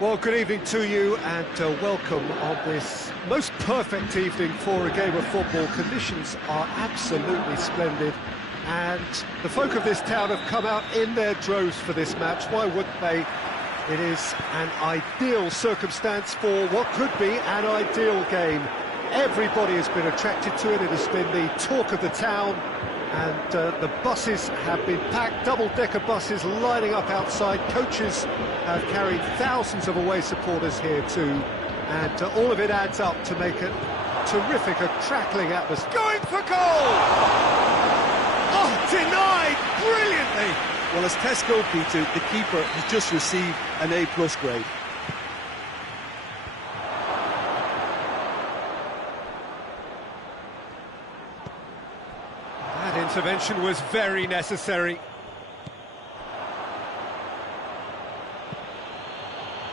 Well, good evening to you and welcome on this most perfect evening for a game of football. Conditions are absolutely splendid and the folk of this town have come out in their droves for this match. Why wouldn't they? It is an ideal circumstance for what could be an ideal game. Everybody has been attracted to it. It has been the talk of the town. And the buses have been packed, double-decker buses lining up outside. Coaches have carried thousands of away supporters here too. And all of it adds up to make it terrific, a crackling atmosphere. Going for goal! Oh, denied brilliantly! Well, as Tesco, Peter, the keeper has just received an A+ grade. Intervention was very necessary.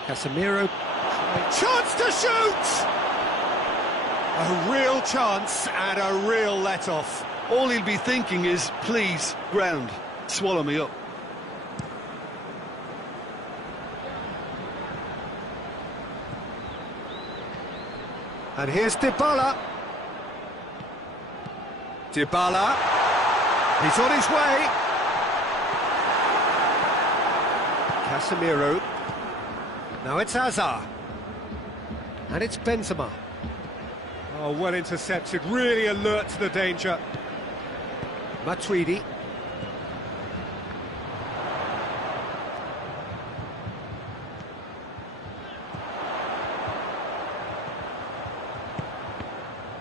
Casemiro, chance to shoot! A real chance and a real let-off. All he'll be thinking is, please, ground, swallow me up. And here's Dybala. Dybala. He's on his way. Casemiro. Now it's Hazard. And it's Benzema. Oh, well intercepted, really alert to the danger. Matuidi.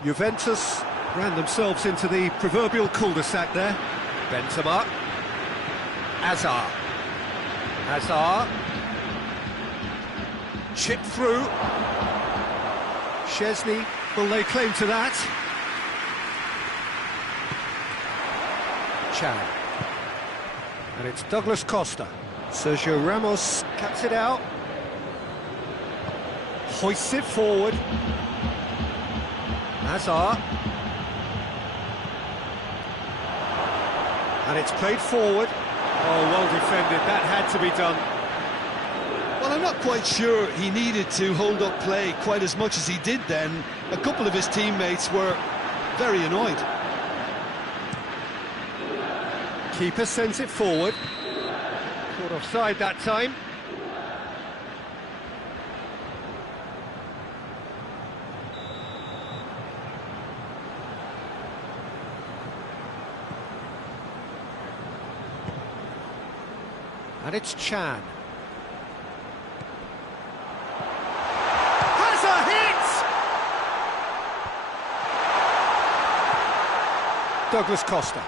Juventus ran themselves into the proverbial cul-de-sac there. Benzema. Hazard. Hazard. Chipped through. Szczesny will lay claim to that. Chan. And it's Douglas Costa. Sergio Ramos cuts it out. Hoists it forward. Hazard. And it's played forward. Oh, well defended. That had to be done. Well, I'm not quite sure he needed to hold up play quite as much as he did then. A couple of his teammates were very annoyed. Keeper sends it forward. Caught offside that time. And it's Chan. Has a hit! Douglas Costa.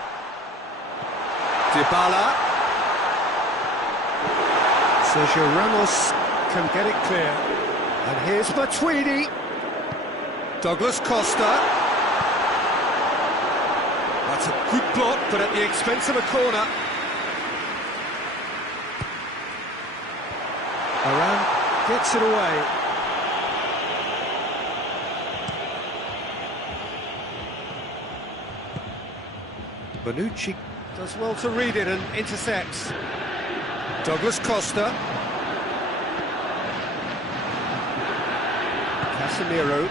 Dybala. Sergio Ramos can get it clear. And here's Matuidi. Douglas Costa. That's a good block, but at the expense of a corner. Aran gets it away. Bonucci does well to read it and intercepts. Douglas Costa. Casemiro.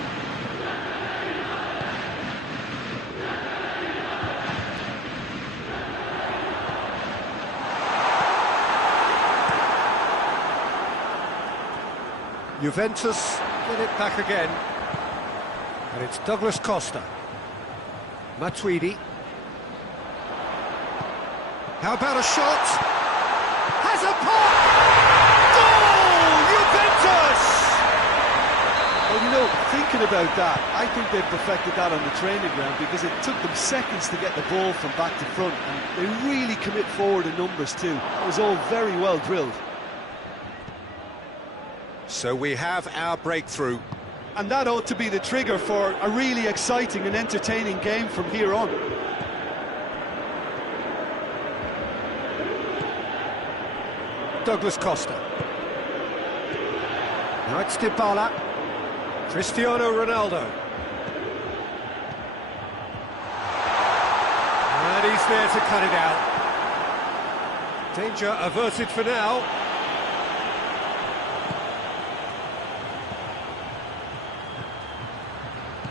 Juventus get it back again. And it's Douglas Costa. Matuidi. How about a shot? Has a pop! Goal! Juventus! Well, you know, thinking about that, I think they perfected that on the training ground because it took them seconds to get the ball from back to front, and they really commit forward in numbers too. It was all very well drilled. So we have our breakthrough. And that ought to be the trigger for a really exciting and entertaining game from here on. Douglas Costa. Now it's Dybala. Cristiano Ronaldo. And he's there to cut it out. Danger averted for now.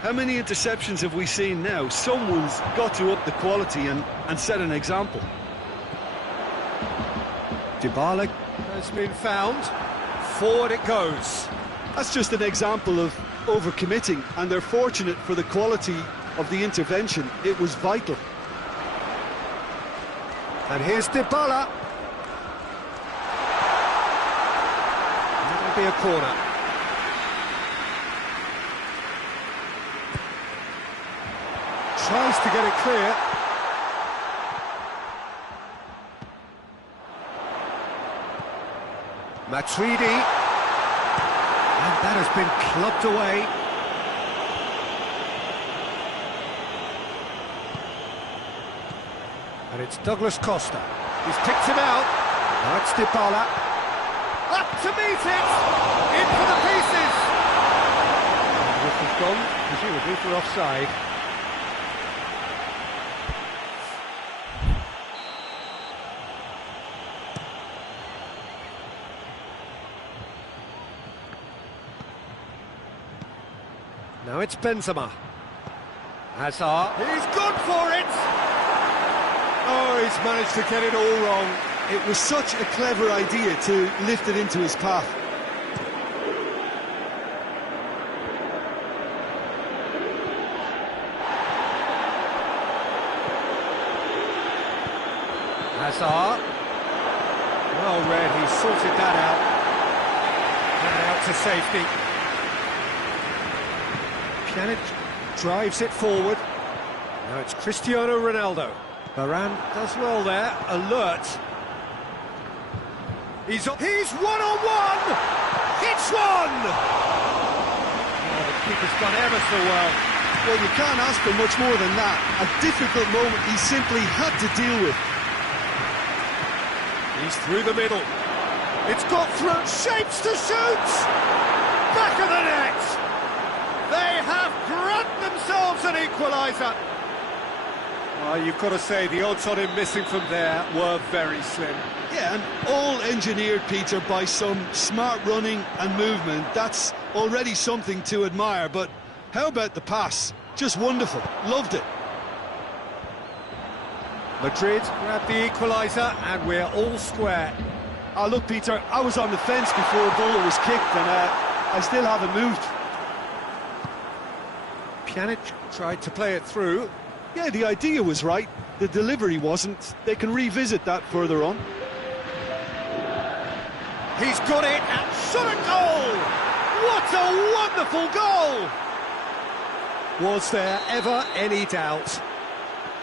How many interceptions have we seen now? Someone's got to up the quality and set an example. Dybala has been found. Forward it goes. That's just an example of overcommitting, and they're fortunate for the quality of the intervention. It was vital. And here's Dybala. That'll be a corner. Tries to get it clear. Matuidi. And that has been clubbed away. And it's Douglas Costa. He's picked him out. Now it's Dybala. Up to meet it! In for the pieces! This has gone, presumably for offside. Now it's Benzema. Hazard. He's gone for it! Oh, he's managed to get it all wrong. It was such a clever idea to lift it into his path. Hazard. Well read, he sorted that out. And out to safety. Pjanic drives it forward. Now it's Cristiano Ronaldo. Varane does well there, alert. He's one-on-one! Hits one! Oh, the keeper's done ever so well. Well, you can't ask for much more than that. A difficult moment he simply had to deal with. He's through the middle. It's got through, shapes to shoot! Back of the net! They have grabbed themselves an equaliser. Well, you've got to say, the odds on him missing from there were very slim. Yeah, and all engineered, Peter, by some smart running and movement. That's already something to admire, but how about the pass? Just wonderful. Loved it. Madrid grabbed the equaliser, and we're all square. Oh, look, Peter, I was on the fence before the ball was kicked, and I still haven't moved. Pjanic tried to play it through. Yeah, the idea was right. The delivery wasn't. They can revisit that further on. He's got it and shot a goal! What a wonderful goal! Was there ever any doubt?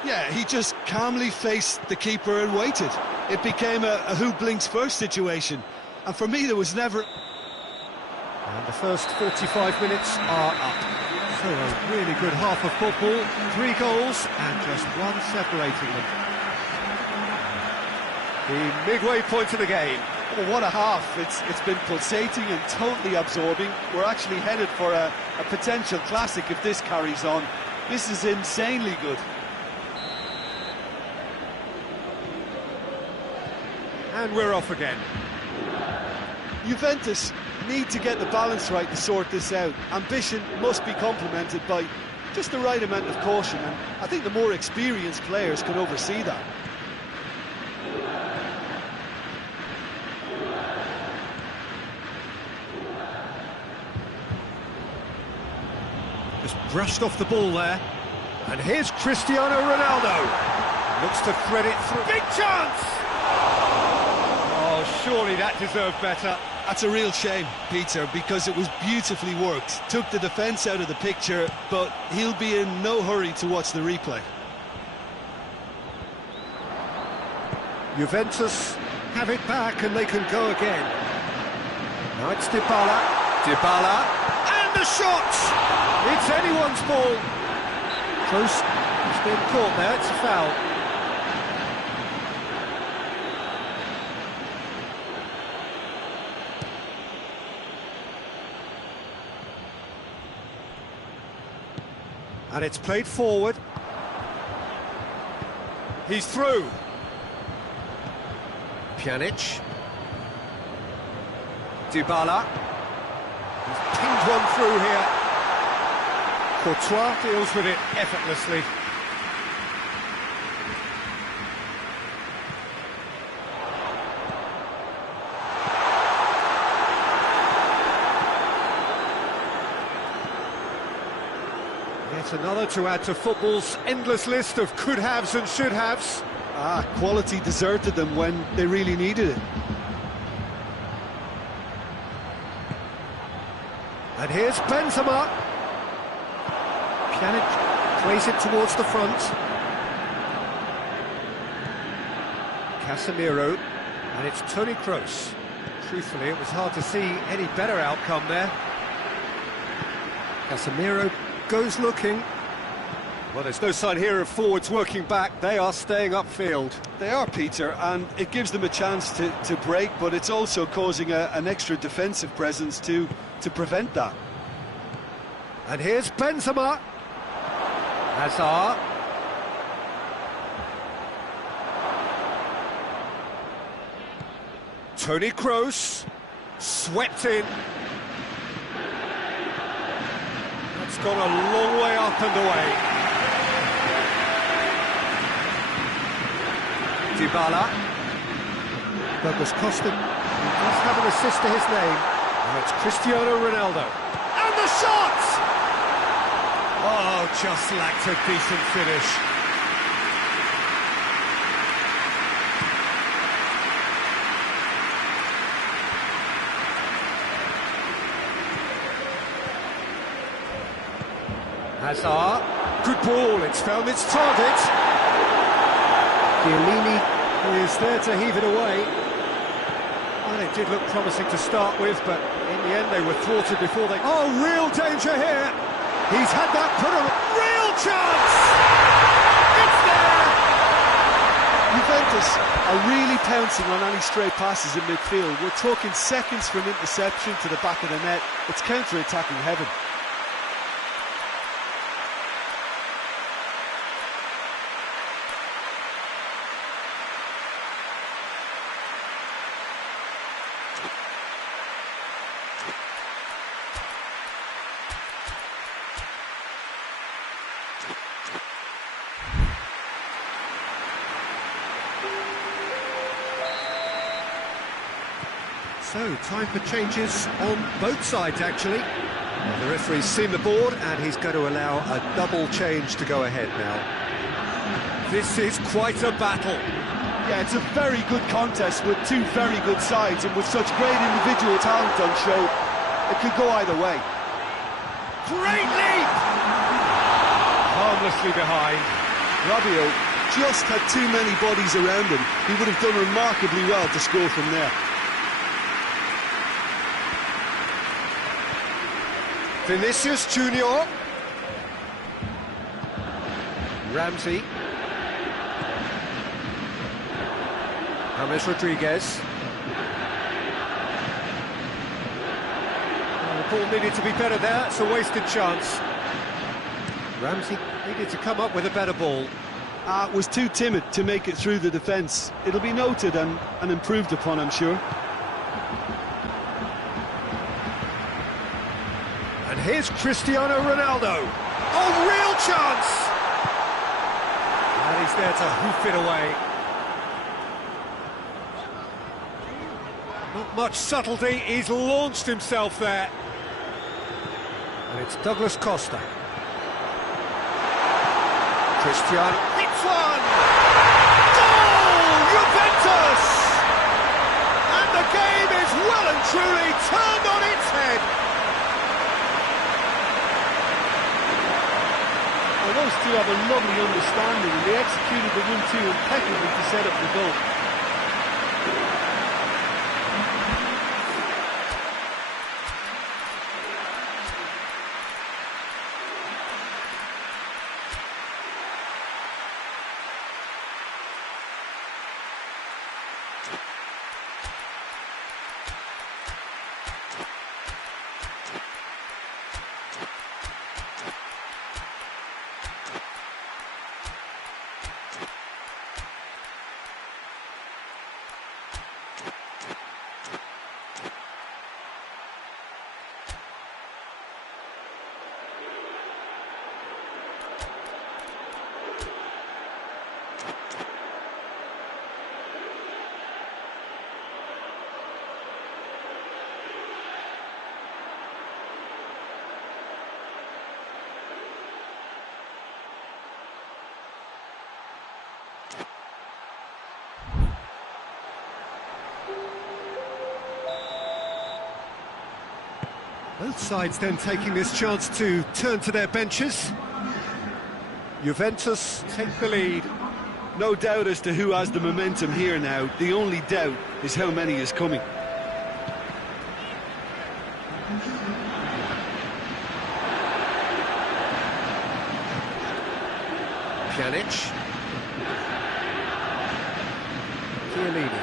Yeah, he just calmly faced the keeper and waited. It became a who blinks first situation. And for me, there was never... And the first 45 minutes are up. So a really good half of football, 3 goals and just one separating them. The midway point of the game. Oh, what a half. It's been pulsating and totally absorbing. We're actually headed for a potential classic if this carries on. This is insanely good. And we're off again. Juventus need to get the balance right to sort this out. Ambition must be complemented by just the right amount of caution, and I think the more experienced players can oversee that. Just brushed off the ball there. And here's Cristiano Ronaldo. Looks to thread it through. Big chance! Oh, surely that deserved better. That's a real shame, Peter, because it was beautifully worked. Took the defence out of the picture, but he'll be in no hurry to watch the replay. Juventus have it back and they can go again. Now it's Dybala. Dybala. And the shot! It's anyone's ball. Close. He's been caught there. It's a foul. And it's played forward. He's through. Pjanic. Dybala. He's pinged one through here. Courtois deals with it effortlessly. Yet another to add to football's endless list of could-haves and should-haves. Quality deserted them when they really needed it. And here's Benzema. Pjanic plays it towards the front. Casemiro, and it's Toni Kroos. Truthfully, it was hard to see any better outcome there. Casemiro goes looking. Well, there's no sign here of forwards working back. They are staying upfield. They are, Peter, and it gives them a chance to break, but it's also causing an extra defensive presence to prevent that. And here's Benzema. Hazard. Toni Kroos. Swept in. That's gone a long way up and away. Dybala. Douglas Costa, he does have an assist to his name. And it's Cristiano Ronaldo. And the shot! Oh, just lacked a decent finish. Hazard. Good ball, it's found its target. Chiellini is there to heave it away. Well, it did look promising to start with, but in the end they were thwarted before they... Oh, real danger here! He's had that put a real chance! It's there! Juventus are really pouncing on any stray passes in midfield. We're talking seconds from interception to the back of the net. It's counter-attacking heaven. So, time for changes on both sides, actually. The referee's seen the board, and he's going to allow a double change to go ahead now. This is quite a battle. Yeah, it's a very good contest with two very good sides, and with such great individual talent on show, it could go either way. Great leap! Harmlessly behind. Rabiot just had too many bodies around him. He would have done remarkably well to score from there. Vinicius Junior. Ramsey. James Rodriguez. The ball needed to be better there. It's a wasted chance. Ramsey needed to come up with a better ball. Was too timid to make it through the defence. It'll be noted and improved upon, I'm sure. And here's Cristiano Ronaldo. Oh, real chance! And he's there to hoof it away. Not much subtlety, he's launched himself there. And it's Douglas Costa. Cristiano hits one! Goal! Juventus! And the game is well and truly turned on its head. Well, those two have a lovely understanding, and they executed the 1-2 impeccably to set up the goal. Both sides then taking this chance to turn to their benches. Juventus take the lead. No doubt as to who has the momentum here now. The only doubt is how many is coming. Pjanic. Chiellini.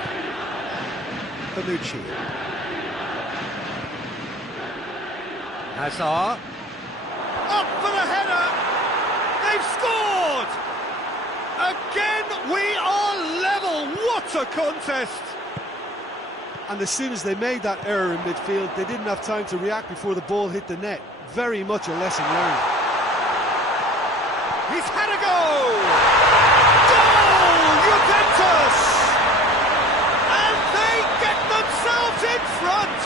Bonucci. Hazard. Up for the header! They've scored! Again, we are level! What a contest! And as soon as they made that error in midfield, they didn't have time to react before the ball hit the net. Very much a lesson learned. He's had a goal! Goal! Juventus! And they get themselves in front!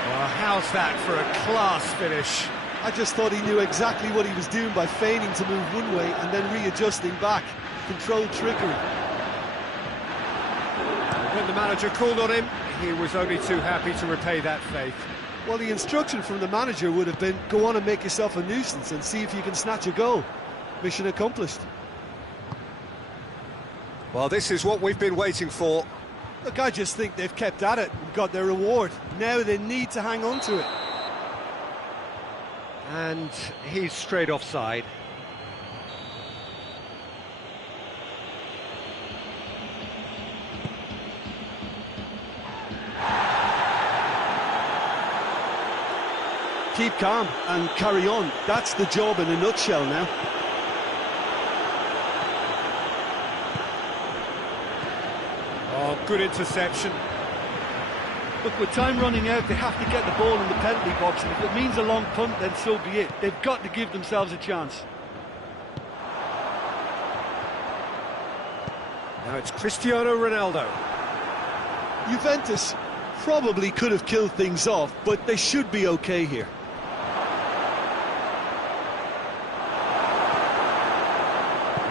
Well, how's that for a class finish? I just thought he knew exactly what he was doing by feigning to move one way and then readjusting back. Controlled trickery. When the manager called on him, he was only too happy to repay that faith. Well, the instruction from the manager would have been, go on and make yourself a nuisance and see if you can snatch a goal. Mission accomplished. Well, this is what we've been waiting for. Look, I just think they've kept at it and got their reward. Now they need to hang on to it. And he's straight offside. Keep calm and carry on. That's the job in a nutshell now. Oh, good interception. Look, with time running out, they have to get the ball in the penalty box, and if it means a long punt, then so be it. They've got to give themselves a chance. Now it's Cristiano Ronaldo. Juventus probably could have killed things off, but they should be okay here.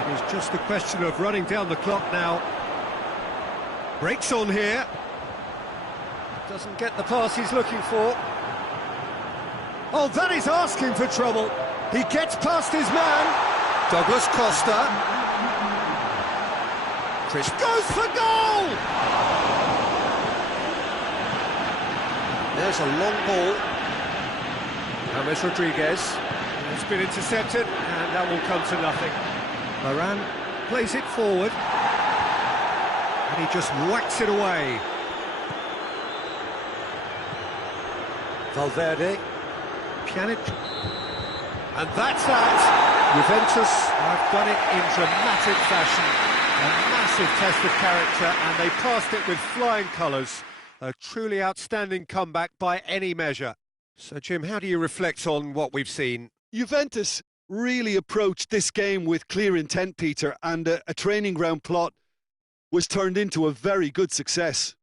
It is just a question of running down the clock now. Breaks on here. Doesn't get the pass he's looking for. Oh, that is asking for trouble. He gets past his man. Douglas Costa. Chris goes for goal! There's a long ball. James Rodriguez. It's been intercepted, and that will come to nothing. Varane plays it forward. And he just whacks it away. Valverde, Pjanic, and that's that. Juventus have done it in dramatic fashion. A massive test of character, and they passed it with flying colours. A truly outstanding comeback by any measure. So, Jim, how do you reflect on what we've seen? Juventus really approached this game with clear intent, Peter, and a training ground plot was turned into a very good success.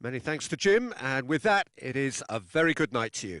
Many thanks to Jim, and with that, it is a very good night to you.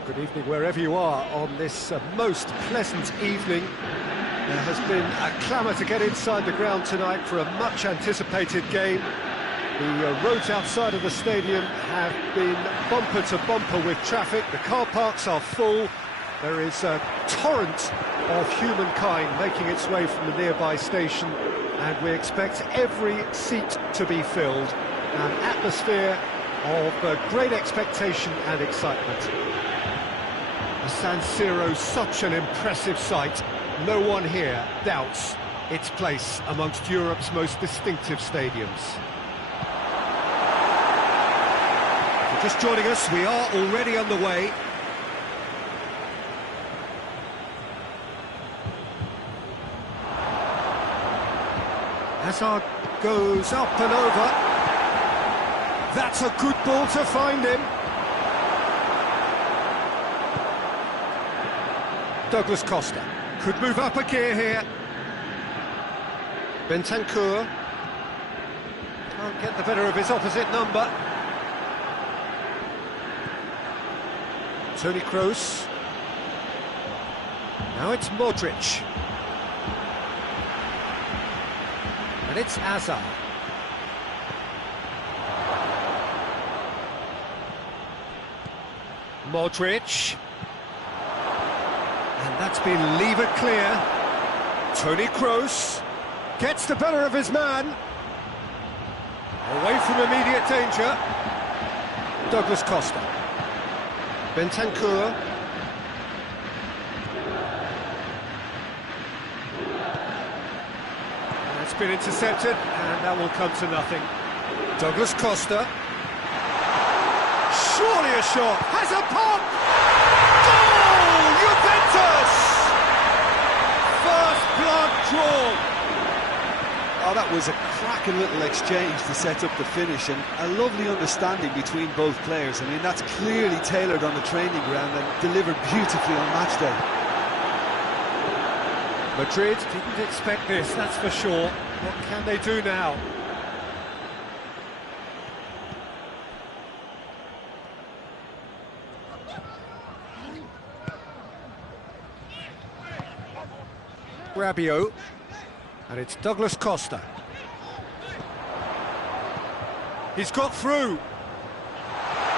Well, good evening wherever you are on this most pleasant evening. There has been a clamour to get inside the ground tonight for a much anticipated game. The roads outside of the stadium have been bumper to bumper with traffic. The car parks are full. There is a torrent of humankind making its way from the nearby station, and we expect every seat to be filled. An atmosphere of great expectation and excitement. The San Siro, such an impressive sight. No one here doubts its place amongst Europe's most distinctive stadiums. If you're just joining us, we are already on the way. Hazard goes up and over. That's a good ball to find him. Douglas Costa could move up a gear here. Bentancur can't get the better of his opposite number. Toni Kroos. Now it's Modric. And it's Hazard. Modric. And that's been levered clear. Toni Kroos gets the better of his man. Away from immediate danger. Douglas Costa. Bentancur. It's been intercepted, and that will come to nothing. Douglas Costa. Surely a shot. Has a pop! Goal! Juventus! First blood drawn. Oh, that was a cracking little exchange to set up the finish, and a lovely understanding between both players. I mean, that's clearly tailored on the training ground and delivered beautifully on match day. Madrid didn't expect this, that's for sure. What can they do now? Rabiot, and it's Douglas Costa. He's got through.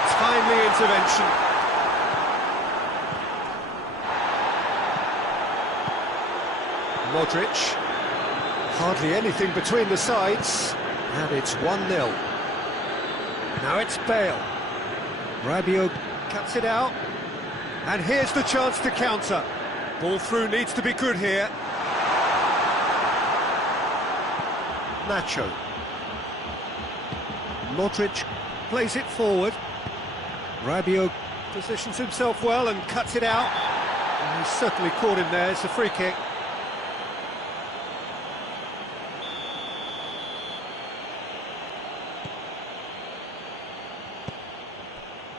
Timely intervention. Modric. Hardly anything between the sides, and it's 1-0. Now it's Bale. Rabiot cuts it out, and here's the chance to counter. Ball through needs to be good here. Nacho. Modric plays it forward. Rabiot positions himself well and cuts it out. And he's certainly caught him there. It's a free kick.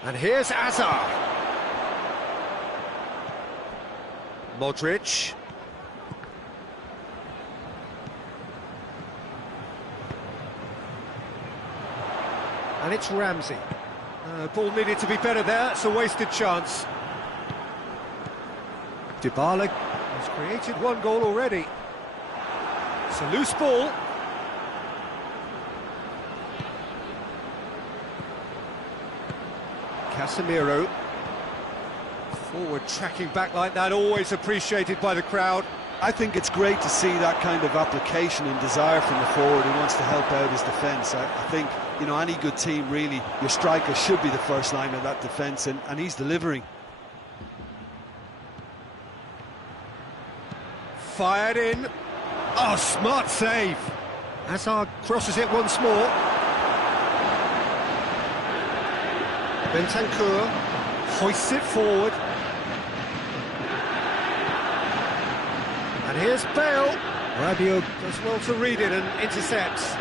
And here's Hazard. Modric. And it's Ramsey. Ball needed to be better there, it's a wasted chance. Dybala has created one goal already. It's a loose ball. Casemiro. Forward tracking back like that, always appreciated by the crowd. I think it's great to see that kind of application and desire from the forward who wants to help out his defence. I think, you know, any good team, really, your striker should be the first line of that defence, and he's delivering. Fired in. Oh, smart save. Hazard crosses it once more. Bentancur hoists it forward. And here's Bale. Rabiot does well to read it and intercepts.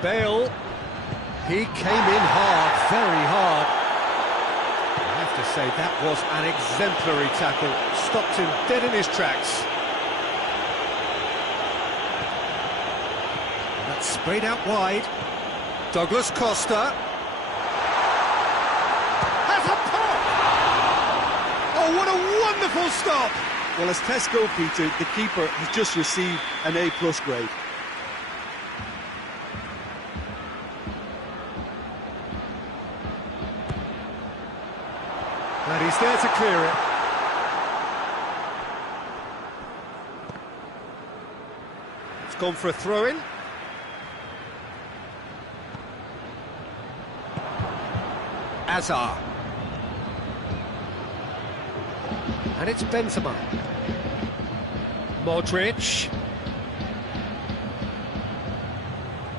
Bale, he came in hard, very hard. I have to say that was an exemplary tackle. Stopped him dead in his tracks. That's sprayed out wide. Douglas Costa. Oh, what a wonderful stop! Well, as tests go, Peter, the keeper has just received an A+ grade. And he's there to clear it. It's gone for a throw-in. Azar. And it's Benzema. Modric.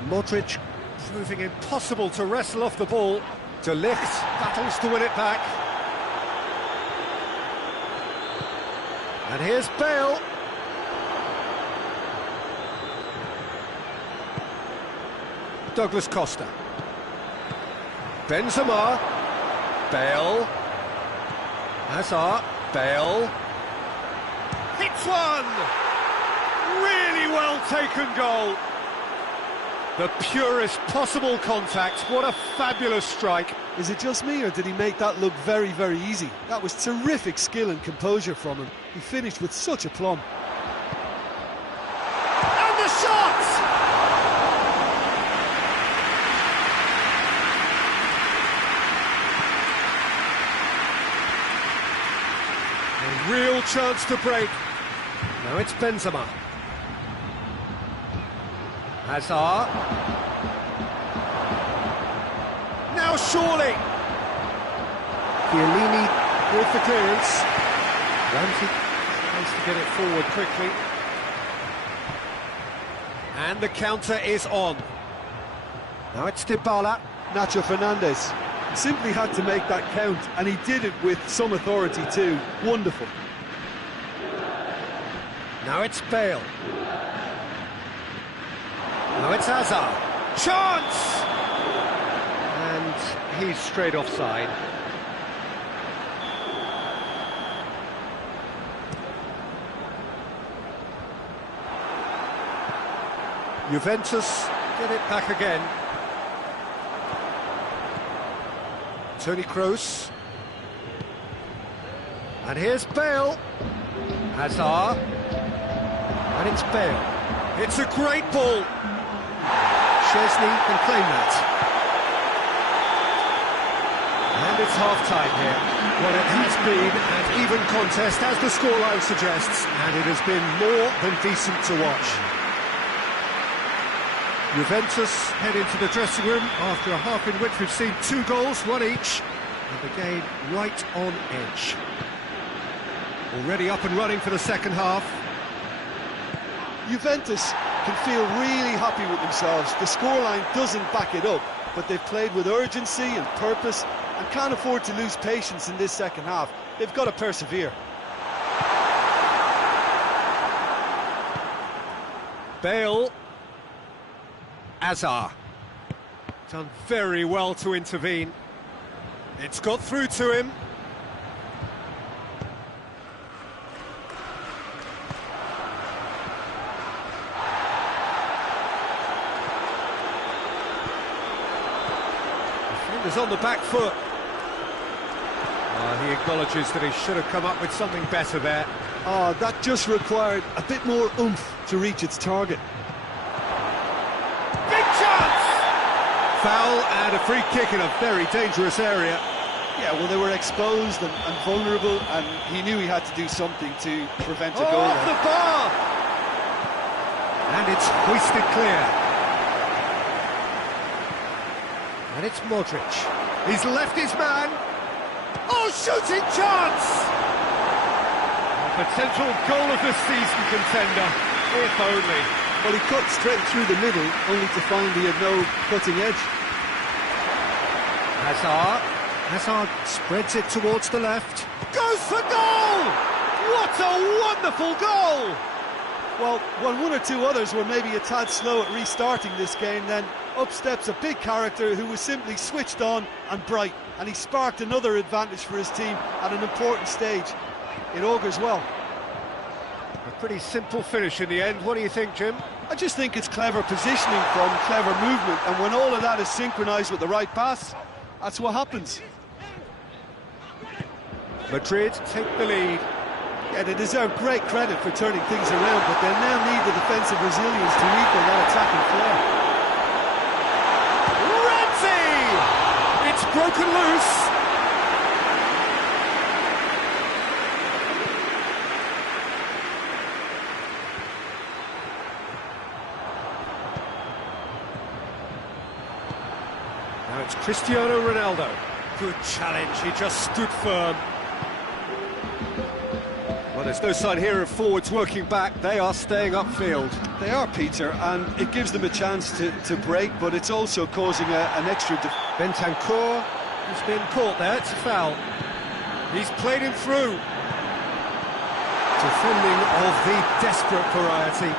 Modric proving impossible to wrestle off the ball. De Ligt battles to win it back. And here's Bale. Douglas Costa. Benzema. Bale. Hazard. Bale. Hits one! Really well taken goal. The purest possible contact. What a fabulous strike. Is it just me, or did he make that look very, very easy? That was terrific skill and composure from him. He finished with such aplomb. And the shot! A real chance to break. Now it's Benzema. Hazard. Now surely. Chiellini with the clearance. Ramsey tries to get it forward quickly. And the counter is on. Now it's Dybala. Nacho Fernandez simply had to make that count, and he did it with some authority too. Wonderful. Now it's Bale. Now it's Hazard. Chance! And he's straight offside. Juventus get it back again. Toni Kroos. And here's Bale. Hazard. And it's Bale. It's a great ball. Chesney can claim that. And it's half-time here. Well, it has been an even contest, as the scoreline suggests, and it has been more than decent to watch. Juventus head into the dressing room after a half in which we've seen 2 goals, 1 each, and the game right on edge. Already up and running for the second half. Juventus can feel really happy with themselves. The scoreline doesn't back it up, but they've played with urgency and purpose and can't afford to lose patience in this second half. They've got to persevere. Bale. Azar. Done very well to intervene. It's got through to him. Defender's on the back foot. He acknowledges that he should have come up with something better there. That just required a bit more oomph to reach its target. Foul and a free kick in a very dangerous area. Yeah, well, they were exposed and vulnerable, and he knew he had to do something to prevent a goal. Off the bar! And it's hoisted clear. And it's Modric. He's left his man. Oh, shooting chance! A potential goal of the season contender, if only. Well, he cut straight through the middle, only to find he had no cutting edge. Hazard spreads it towards the left. Goes for goal! What a wonderful goal! Well, when 1 or 2 others were maybe a tad slow at restarting this game, then up steps a big character who was simply switched on and bright, and he sparked another advantage for his team at an important stage. It augurs well. A pretty simple finish in the end. What do you think, Jim? I just think it's clever positioning from clever movement, and when all of that is synchronised with the right pass, that's what happens. Madrid take the lead. Yeah, they deserve great credit for turning things around, but they now need the defensive resilience to equal that attacking flair. Ramsey! It's broken loose. Now it's Cristiano Ronaldo. Good challenge, he just stood firm. Well, there's no sign here of forwards working back, they are staying upfield. They are, Peter, and it gives them a chance to break, but it's also causing an extra... Bentancur has been caught there, it's a foul. He's played him through. Defending of the desperate variety.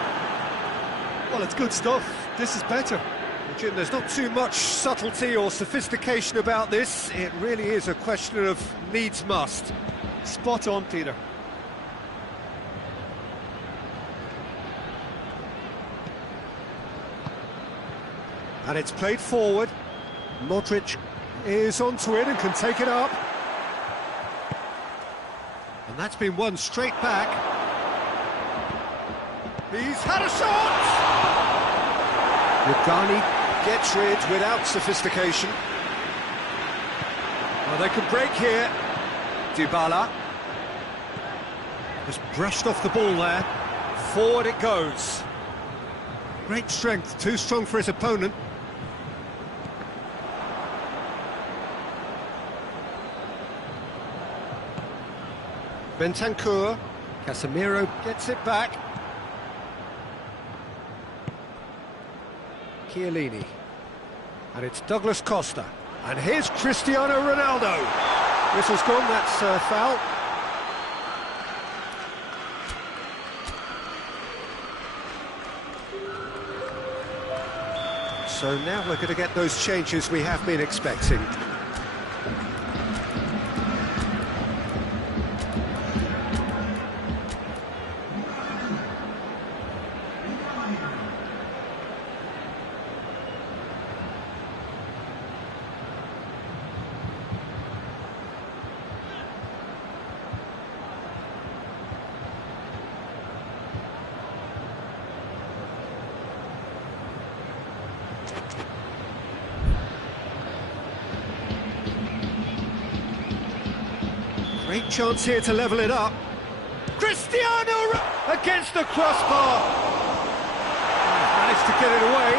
Well, it's good stuff. This is better. Well, Jim, there's not too much subtlety or sophistication about this. It really is a question of needs must. Spot on, Peter. And it's played forward. Modric is onto it and can take it up. And that's been won straight back. He's had a shot! Rugani gets rid without sophistication. Well, they can break here. Dybala just brushed off the ball there. Forward it goes. Great strength, too strong for his opponent. Bentancur, Casemiro gets it back. Chiellini, and it's Douglas Costa, and here's Cristiano Ronaldo. Whistle's gone, that's a foul. So now we're going to get those changes we have been expecting. Great chance here to level it up. Cristiano against the crossbar. He's managed to get it away.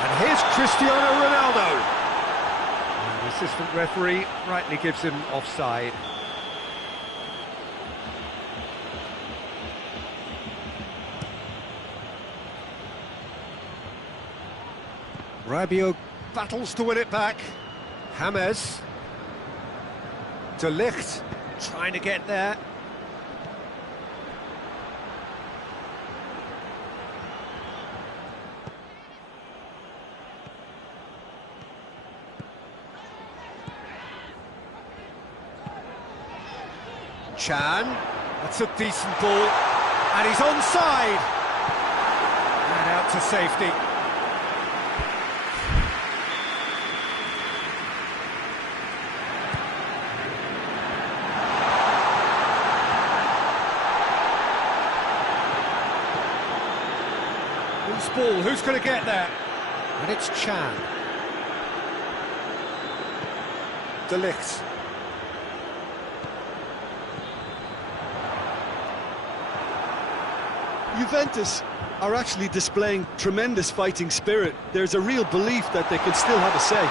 And here's Cristiano Ronaldo. And the assistant referee rightly gives him offside. Rabiot battles to win it back. James. De Ligt trying to get there. Chan, that's a decent ball, and he's onside. And out to safety. Ball, who's going to get there? And it's Chan. De Ligt. Juventus are actually displaying tremendous fighting spirit. There's a real belief that they can still have a say.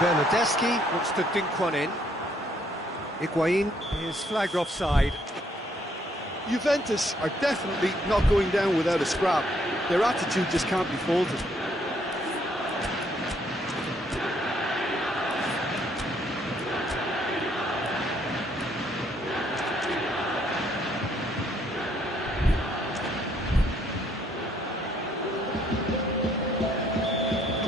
Bernardeschi wants to dink one in. Higuain is flagged offside. Juventus are definitely not going down without a scrap. Their attitude just can't be faulted.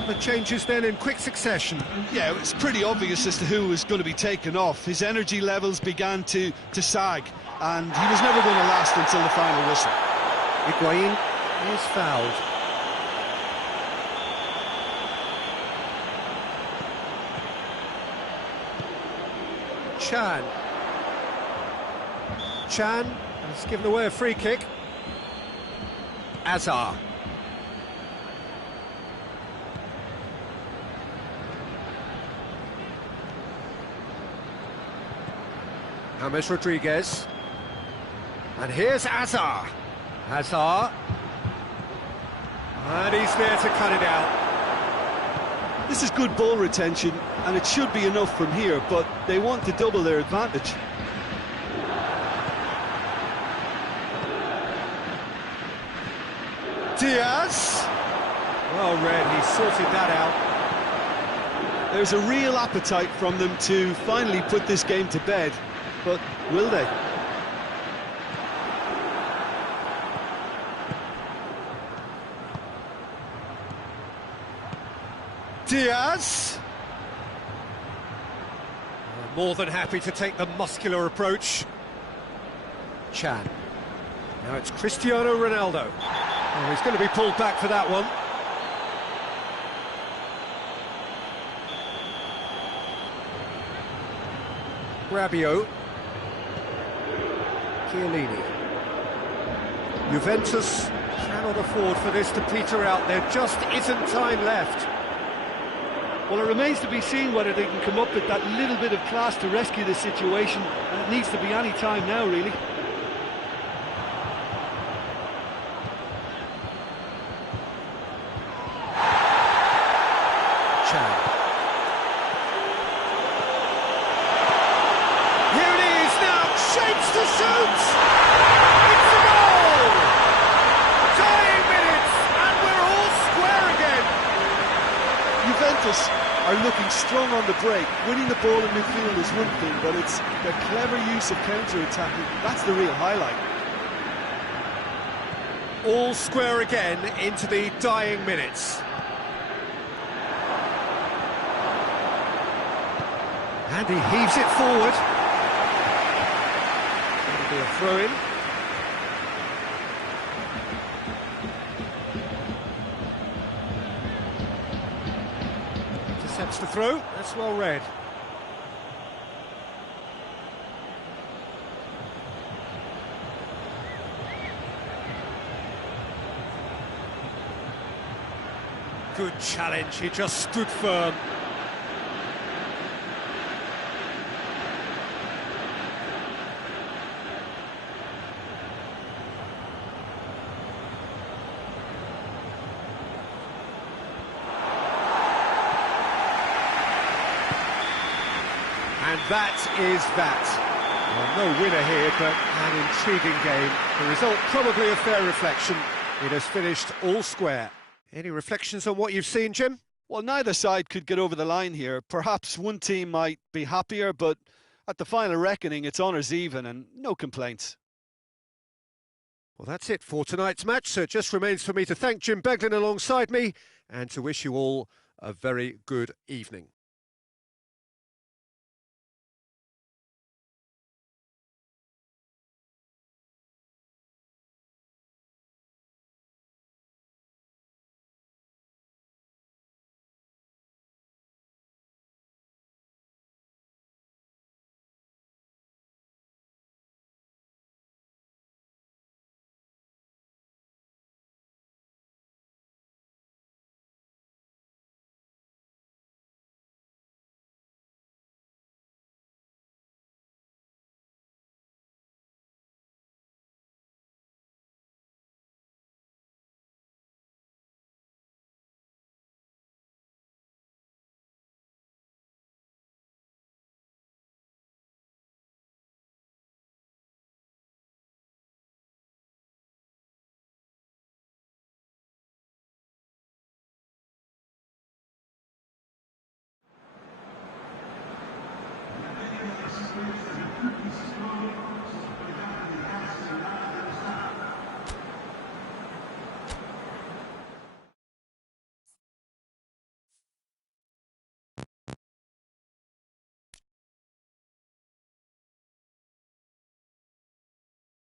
The changes then in quick succession. Yeah, it's pretty obvious as to who was going to be taken off. His energy levels began to sag, and he was never going to last until the final whistle. Higuain is fouled. Chan. Chan has given away a free kick. Azar. James Rodriguez. And here's Azar. Azar. And he's there to cut it out. This is good ball retention, and it should be enough from here, but they want to double their advantage. Diaz. Well read, he sorted that out. There's a real appetite from them to finally put this game to bed, but will they? Diaz. More than happy to take the muscular approach. Chan. Now it's Cristiano Ronaldo. Oh, he's going to be pulled back for that one. Rabiot. Chiellini. Juventus cannot afford for this to peter out. There just isn't time left. Well, it remains to be seen whether they can come up with that little bit of class to rescue the situation, and it needs to be any time now, really. Chan. Here it is now, shapes to shoot! It's a goal! Dying minutes, and we're all square again! Juventus are looking strong on the break. Winning the ball in midfield is one thing, but it's the clever use of counter-attacking. That's the real highlight. All square again into the dying minutes. And he heaves it forward. That'll be a throw-in. Intercepts the throw. That's well read. Good challenge, he just stood firm. And that is that. Well, no winner here, but an intriguing game. The result probably a fair reflection. It has finished all square. Any reflections on what you've seen, Jim? Well, neither side could get over the line here. Perhaps one team might be happier, but at the final reckoning, it's honours even and no complaints. Well, that's it for tonight's match, so it just remains for me to thank Jim Beglin alongside me and to wish you all a very good evening.